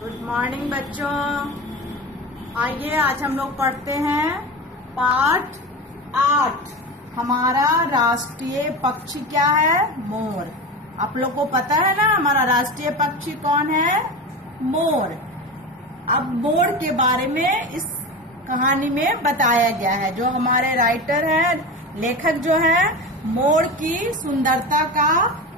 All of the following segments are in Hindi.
गुड मॉर्निंग बच्चों। आइए आज हम लोग पढ़ते हैं पाठ 8। हमारा राष्ट्रीय पक्षी क्या है? मोर। आप लोग को पता है ना हमारा राष्ट्रीय पक्षी कौन है? मोर। अब मोर के बारे में इस कहानी में बताया गया है। जो हमारे राइटर है, लेखक जो है, मोर की सुंदरता का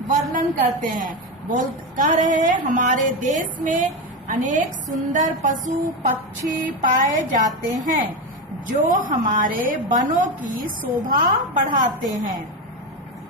वर्णन करते हैं। कह रहे हैं हमारे देश में अनेक सुंदर पशु पक्षी पाए जाते हैं जो हमारे वनों की शोभा बढ़ाते हैं।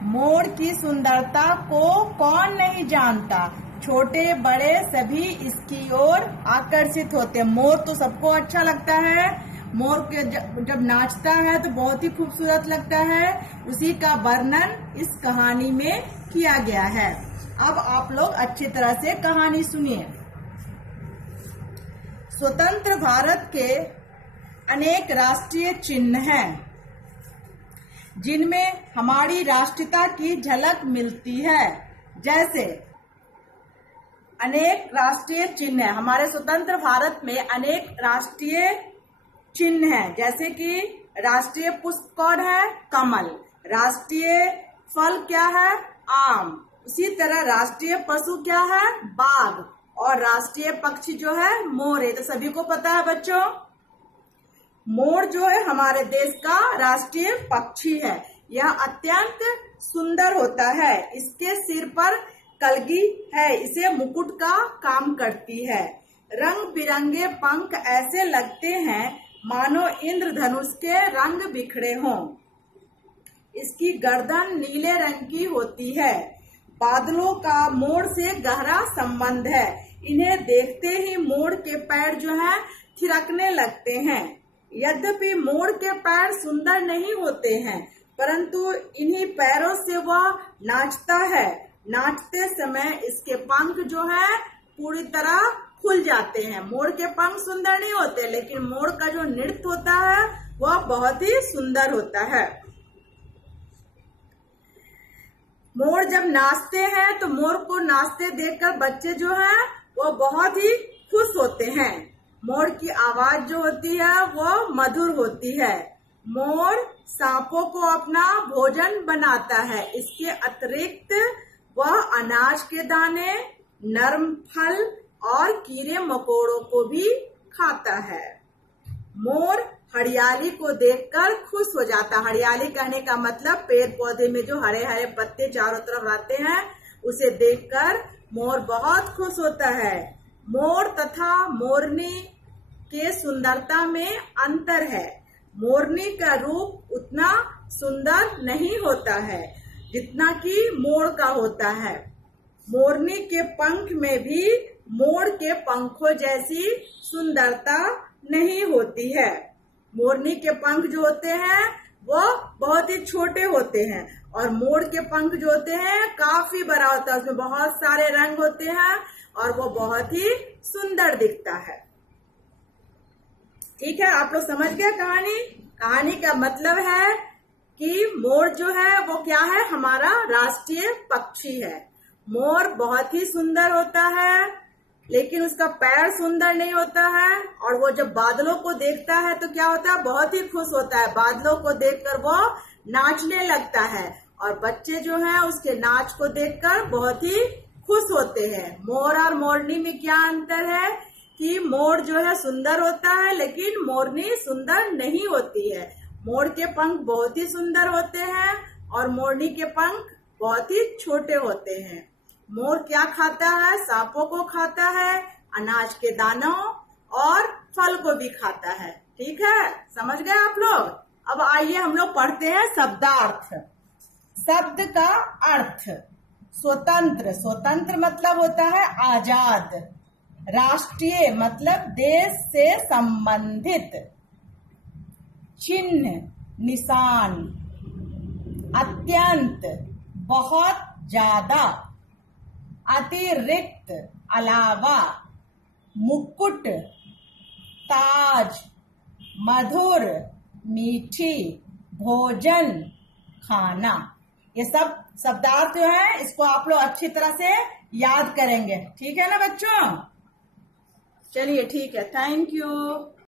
मोर की सुंदरता को कौन नहीं जानता, छोटे बड़े सभी इसकी ओर आकर्षित होते हैं। मोर तो सबको अच्छा लगता है। मोर के जब नाचता है तो बहुत ही खूबसूरत लगता है। उसी का वर्णन इस कहानी में किया गया है। अब आप लोग अच्छी तरह से कहानी सुनिए। स्वतंत्र भारत के अनेक राष्ट्रीय चिन्ह हैं जिनमें हमारी राष्ट्रीयता की झलक मिलती है। जैसे अनेक राष्ट्रीय चिन्ह है। हमारे स्वतंत्र भारत में अनेक राष्ट्रीय चिन्ह हैं। जैसे कि राष्ट्रीय पुष्प कौन है? कमल। राष्ट्रीय फल क्या है? आम। उसी तरह राष्ट्रीय पशु क्या है? बाघ। और राष्ट्रीय पक्षी जो है मोर है। तो सभी को पता है बच्चों। मोर जो है हमारे देश का राष्ट्रीय पक्षी है। यह अत्यंत सुंदर होता है। इसके सिर पर कलगी है, इसे मुकुट का काम करती है। रंग बिरंगे पंख ऐसे लगते हैं मानो इंद्रधनुष के रंग बिखरे हों। इसकी गर्दन नीले रंग की होती है। बादलों का मोर से गहरा संबंध है। इन्हें देखते ही मोर के पैर जो है थिरकने लगते हैं। यद्यपि मोर के पैर सुंदर नहीं होते हैं, परंतु इन्हीं पैरों से वह नाचता है। नाचते समय इसके पंख जो है पूरी तरह खुल जाते हैं। मोर के पंख सुंदर नहीं होते, लेकिन मोर का जो नृत्य होता है वह बहुत ही सुंदर होता है। मोर जब नाचते हैं तो मोर को नाचते देखकर बच्चे जो हैं वो बहुत ही खुश होते हैं। मोर की आवाज जो होती है वो मधुर होती है। मोर सांपों को अपना भोजन बनाता है। इसके अतिरिक्त वह अनाज के दाने, नरम फल और कीड़े मकोड़ों को भी खाता है। मोर हरियाली को देखकर खुश हो जाता है। हरियाली कहने का मतलब पेड़ पौधे में जो हरे हरे पत्ते चारों तरफ आते हैं, उसे देखकर मोर बहुत खुश होता है। मोर तथा मोरनी के सुंदरता में अंतर है। मोरनी का रूप उतना सुंदर नहीं होता है जितना कि मोर का होता है। मोरनी के पंख में भी मोर के पंखों जैसी सुंदरता नहीं होती है। मोरनी के पंख जो होते हैं वो बहुत ही छोटे होते हैं और मोर के पंख जो होते हैं काफी बड़ा होता है। उसमें बहुत सारे रंग होते हैं और वो बहुत ही सुंदर दिखता है। ठीक है, आप लोग समझ गए कहानी। कहानी का मतलब है कि मोर जो है वो क्या है? हमारा राष्ट्रीय पक्षी है। मोर बहुत ही सुंदर होता है, लेकिन उसका पैर सुंदर नहीं होता है। और वो जब बादलों को देखता है तो क्या होता है? बहुत ही खुश होता है। बादलों को देखकर वो नाचने लगता है और बच्चे जो हैं उसके नाच को देखकर बहुत ही खुश होते हैं। मोर और मोरनी में क्या अंतर है कि मोर जो है सुंदर होता है, लेकिन मोरनी सुंदर नहीं होती है। मोर के पंख बहुत ही सुंदर होते हैं और मोरनी के पंख बहुत ही छोटे होते हैं। मोर क्या खाता है? सांपों को खाता है, अनाज के दानों और फल को भी खाता है। ठीक है, समझ गए आप लोग। अब आइए हम लोग पढ़ते हैं शब्दार्थ। शब्द का अर्थ। स्वतंत्र। स्वतंत्र मतलब होता है आजाद। राष्ट्रीय मतलब देश से संबंधित। चिन्ह, निशान। अत्यंत, बहुत ज्यादा। अतिरिक्त, अलावा। मुकुट, ताज। मधुर, मीठी। भोजन, खाना। ये सब शब्दार्थ जो है इसको आप लोग अच्छी तरह से याद करेंगे। ठीक है ना बच्चों। चलिए ठीक है, थैंक यू।